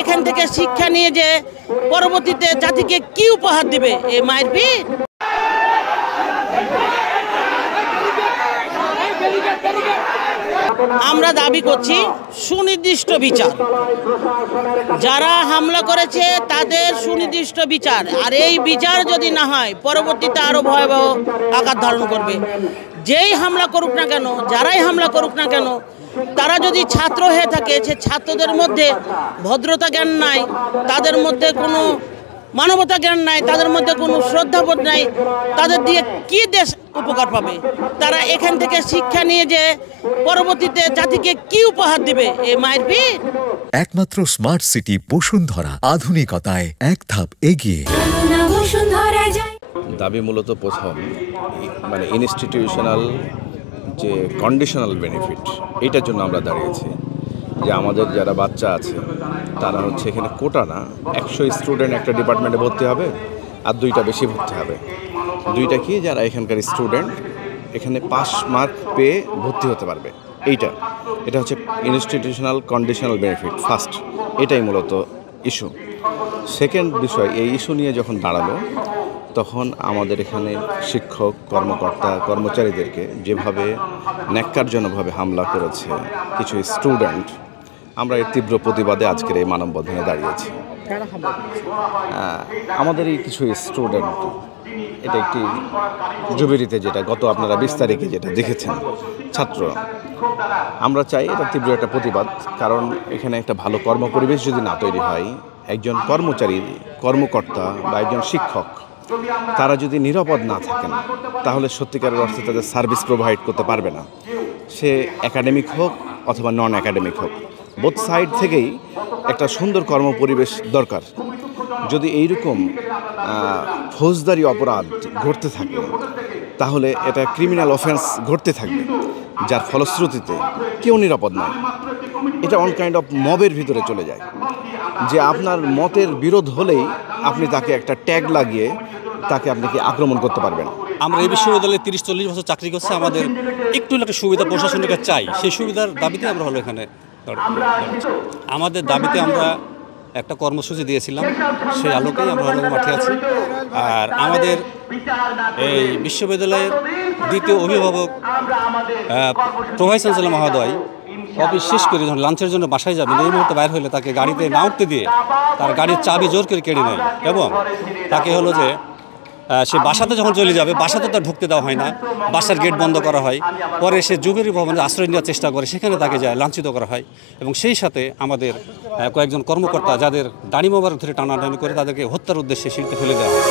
এখান থেকে শিক্ষা নিয়ে যে পরবর্তীতে জাতিকে কি উপহার দিবে এই মায়ের পিঠ। আমরা দাবি করছি সুনির্দিষ্ট বিচার, যারা হামলা করেছে তাদের সুনির্দিষ্ট বিচার, আর এই বিচার যদি না হয় পরবর্তীতে আরো ভয়াবহ আকার ধারণ করবে। যেই হামলা করুক না কেন, যারাই হামলা করুক না কেন, তারা যদি ছাত্র হয়ে থাকে, সে ছাত্রদের মধ্যে ভদ্রতা জ্ঞান নাই, তাদের মধ্যে কোনো মানবতা জ্ঞান নাই, তাদের মধ্যে কোনো শ্রদ্ধাবোধ নাই, তাদের দিয়ে কি দেশ উপকার পাবে? তারা এখান থেকে শিক্ষা নিয়ে যে পরবর্তীতে জাতিকে কি উপহার দিবে এই মায়ের পিঠ। একমাত্র স্মার্ট সিটি বসুন্ধরা, আধুনিকতায় এক ধাপ এগিয়ে। দাবি মূলত প্রথম মানে ইনস্টিটিউশনাল যে কন্ডিশনাল বেনিফিট, এটার জন্য আমরা দাঁড়িয়েছি যে আমাদের যারা বাচ্চা আছে তারা হচ্ছে এখানে কোটা না, 100 স্টুডেন্ট একটা ডিপার্টমেন্টে ভর্তি হবে আর 2টা বেশি ভর্তি হবে। 2টা কি, যারা এখানকার স্টুডেন্ট এখানে পাস মার্ক পেয়ে ভর্তি হতে পারবে। এটা হচ্ছে ইনস্টিটিউশনাল কন্ডিশনাল বেনিফিট ফার্স্ট, এটাই মূলত ইস্যু। সেকেন্ড বিষয়, এই ইস্যু নিয়ে যখন দাঁড়ালো তখন আমাদের এখানে শিক্ষক, কর্মকর্তা, কর্মচারীদেরকে যেভাবে ন্যাক্কারজনকভাবে হামলা করেছে কিছু স্টুডেন্ট, আমরা এর তীব্র প্রতিবাদে আজকের এই মানববন্ধনে দাঁড়িয়েছি। আমাদের এই কিছু স্টুডেন্ট, এটা একটি জুবিলিতে যেটা গত আপনারা 20 তারিখে যেটা দেখেছেন ছাত্র, আমরা চাই এটা তীব্র একটা প্রতিবাদ। কারণ এখানে একটা ভালো কর্মপরিবেশ যদি না তৈরি হয়, একজন কর্মচারী, কর্মকর্তা বা একজন শিক্ষক তারা যদি নিরাপদ না থাকেন, তাহলে সত্যিকারের অর্থে তাদের সার্ভিস প্রোভাইড করতে পারবে না। সে একাডেমিক হোক অথবা নন একাডেমিক হোক, বোথ সাইড থেকেই একটা সুন্দর কর্মপরিবেশ দরকার। যদি এইরকম ফৌজদারি অপরাধ ঘটতে থাকে, তাহলে এটা ক্রিমিনাল অফেন্স ঘটতে থাকবে, যার ফলশ্রুতিতে কেউ নিরাপদ নয়। এটা অন কাইন্ড অফ মবের ভিতরে চলে যায়, যে আপনার মতের বিরোধ হলেই আপনি তাকে একটা ট্যাগ লাগিয়ে তাকে আপনাকে আক্রমণ করতে পারবেন। আমরা এই বিশ্ববিদ্যালয়ে 30-40 বছর চাকরি করছি, আমাদের একটু একটা সুবিধা প্রশাসনের কাছে চাই, সেই সুবিধার দাবিতে আমরা হলো এখানে। আমাদের দাবিতে আমরা একটা কর্মসূচি দিয়েছিলাম, সেই আলোকেই আমরা হলো মাঠে আছি। আর আমাদের এই বিশ্ববিদ্যালয়ের দ্বিতীয় অভিভাবক প্রভাইস চ্যান্সেলর মহোদয় অফিস শেষ করে যখন লাঞ্চের জন্য বাসায় যাবেন, এই মুহূর্তে বাইর হলে তাকে গাড়িতে না উঠতে দিয়ে তার গাড়ির চাবি জোর করে কেড়ে নেয়, এবং তাকে হলো যে সে বাসাতে যখন চলে যাবে, বাসাতে তার ঢুকতে দেওয়া হয় না, বাসার গেট বন্ধ করা হয়। পরে সে জুবিলি ভবনে আশ্রয় নেওয়ার চেষ্টা করে, সেখানে তাকে যায় লাঞ্ছিত করা হয়। এবং সেই সাথে আমাদের কয়েকজন কর্মকর্তা যাদের দাড়ি মোবারক ধরে টানাটানি করে তাদেরকে হত্যার উদ্দেশ্যে সিঁড়িতে ফেলে দেওয়া হয়।